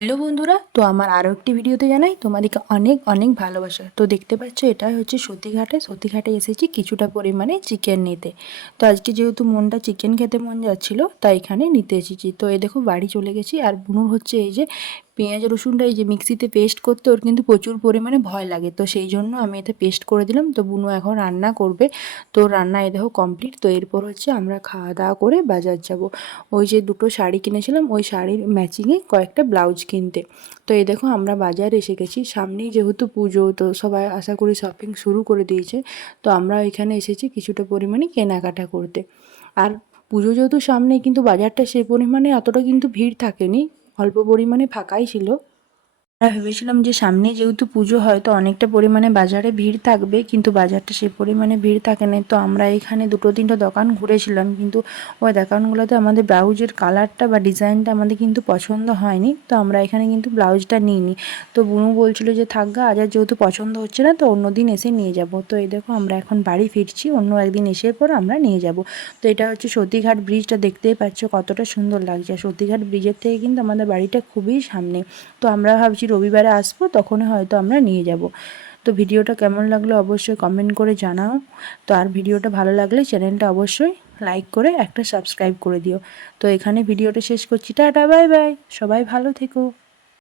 Hello বন্ধুরা, তো আমার আরও একটি ভিডিওতে জানাই তোমাদেরকে অনেক অনেক ভালোবাসা। তো দেখতে পাচ্ছ এটা হচ্ছে সতীঘাটে এসেছি কিছুটা পরিমাণে চিকেন নিতে। তো আজকে যেহেতু মনটা চিকেন খেতে মন যাচ্ছিলো তাই এখানে নিতে এসেছি। তো এই দেখো বাড়ি চলে গেছি। আর বুনুর হচ্ছে এই যে পেঁয়াজ রসুনটা এই যে মিক্সিতে পেস্ট করতে ওর কিন্তু প্রচুর পরিমাণে ভয় লাগে, তো সেই জন্য আমি এতে পেস্ট করে দিলাম। তো বুনু এখন রান্না করবে। তো রান্না এই দেখো কমপ্লিট। তো এরপর হচ্ছে আমরা খাওয়া দাওয়া করে বাজার যাব। ওই যে দুটো শাড়ি কিনেছিলাম ওই শাড়ির ম্যাচিংয়ে কয়েকটা ব্লাউজ কিনতে। তো এই দেখো আমরা বাজার এসে গেছি, সামনেই যেহেতু পুজো, তো সবাই আশা করি শপিং শুরু করে দিয়েছে। তো আমরা এখানে এসেছি কিছুটা পরিমাণে কেনাকাটা করতে। আর পুজো যেহেতু সামনে, কিন্তু বাজারটা সেই পরিমাণে অতটা কিন্তু ভিড় থাকেনি, অল্প পরিমাণে ফাঁকাই ছিল। আমরা ভেবেছিলাম যে সামনে যেহেতু পুজো হয় তো অনেকটা পরিমাণে বাজারে ভিড় থাকবে, কিন্তু বাজারটা সেই পরিমাণে ভিড় থাকে না। তো আমরা এখানে দুটো তিনটা দোকান ঘুরেছিলাম, কিন্তু ওই দোকানগুলোতে আমাদের ব্লাউজের কালারটা বা ডিজাইনটা আমাদের কিন্তু পছন্দ হয়নি। তো আমরা এখানে কিন্তু ব্লাউজটা নিইনি। তো বুনু বলছিল যে থাক গা, আজ আর যেহেতু পছন্দ হচ্ছে না তো অন্য দিন এসে নিয়ে যাব। তো এই দেখো আমরা এখন বাড়ি ফিরছি, অন্য একদিন এসে পর আমরা নিয়ে যাব। তো এটা হচ্ছে সতীঘাট ব্রিজটা, দেখতেই পাচ্ছ কতটা সুন্দর লাগছে। সতীঘাট ব্রিজের থেকে কিন্তু আমাদের বাড়িটা খুবই সামনে। তো আমরা ভাবছি রবিবারে আসবো, তখনই হয়তো আমরা নিয়ে যাব। তো ভিডিওটা কেমন লাগলো অবশ্যই কমেন্ট করে জানাও। তো আর ভিডিওটা ভালো লাগলে চ্যানেলটা অবশ্যই লাইক করে একটা সাবস্ক্রাইব করে দিও। তো এখানে ভিডিওটা শেষ করছি। টাটা, বাই বাই, সবাই ভালো থেকো।